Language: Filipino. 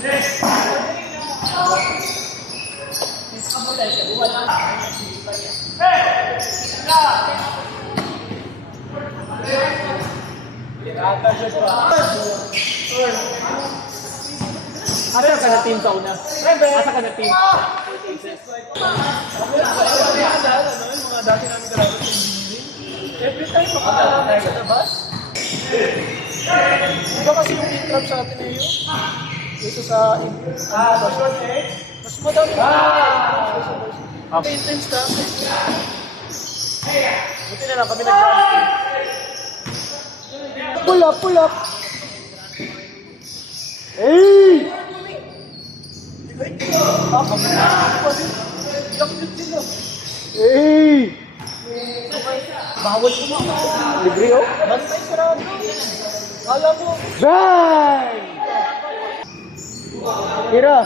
Asa ka na team sa una? Asa ka na team? Mga dati namin kalaban sa every time makakalaban sa labas. Iba kasi yung in-trap sa atin ngayon. Dito sa short mas madami intense na. Buti na lang kami nag-ground. Pull up, pull up! Hey! Hey! Bawal ko mo. Libre oh? Bantay sarado. Kala mo. Bang! Tira!